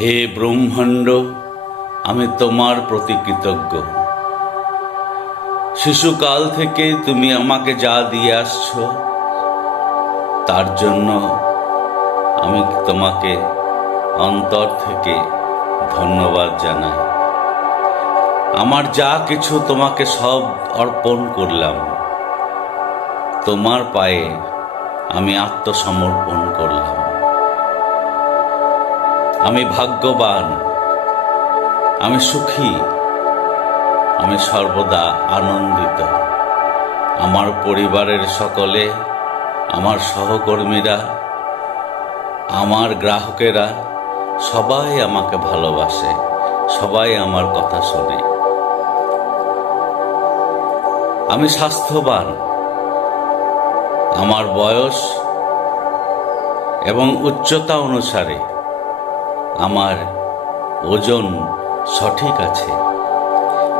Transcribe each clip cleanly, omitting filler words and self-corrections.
হে ব্রহ্মাণ্ড, আমি তোমার প্রতি কৃতজ্ঞ। শিশুকাল থেকে তুমি আমাকে যা দিয়ে আসছো তার জন্য আমি তোমাকে অন্তর থেকে ধন্যবাদ জানাই। আমার যা কিছু তোমাকে সব অর্পণ করলাম। তোমার পায়ে আমি আত্মসমর্পণ করলাম। আমি ভাগ্যবান, আমি সুখী, আমি সর্বদা আনন্দিত। আমার পরিবারের সকলে, আমার সহকর্মীরা, আমার গ্রাহকেরা সবাই আমাকে ভালোবাসে, সবাই আমার কথা শোনে। আমি স্বাস্থ্যবান, আমার বয়স এবং উচ্চতা অনুসারে আমার ওজন সঠিক আছে।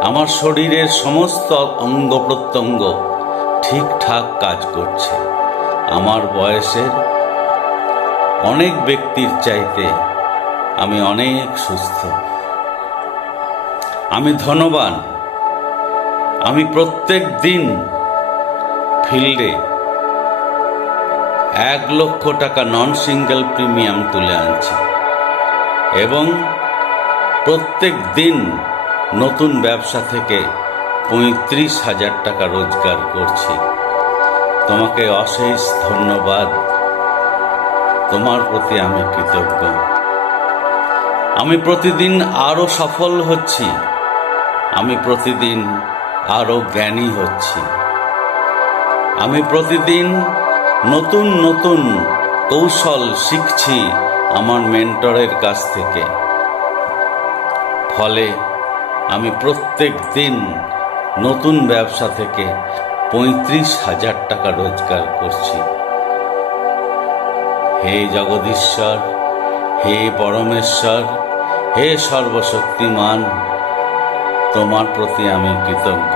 আমার শরীরের সমস্ত অঙ্গ প্রত্যঙ্গ ঠিকঠাক কাজ করছে। আমার বয়সের অনেক ব্যক্তির চাইতে আমি অনেক সুস্থ। আমি ধনবান। আমি প্রত্যেক দিন ফিল্ডে 1,00,000 টাকা নন সিঙ্গেল প্রিমিয়াম তুলে আনছি এবং প্রত্যেক দিন নতুন ব্যবসা থেকে 35,000 টাকা রোজগার করছি। তোমাকে অশেষ ধন্যবাদ। তোমার প্রতি আমি কৃতজ্ঞ। আমি প্রতিদিন আরো সফল হচ্ছি। আমি প্রতিদিন আরো জ্ঞানী হচ্ছি। আমি প্রতিদিন নতুন নতুন কৌশল শিখছি আমার মেন্টরের কাছ থেকে। ফলে আমি প্রত্যেক দিন নতুন ব্যবসা থেকে 35,000 টাকা রোজগার করছি। হে জগদীশ্বর, হে পরমেশ্বর, হে সর্বশক্তিমান, তোমার প্রতি আমি কৃতজ্ঞ।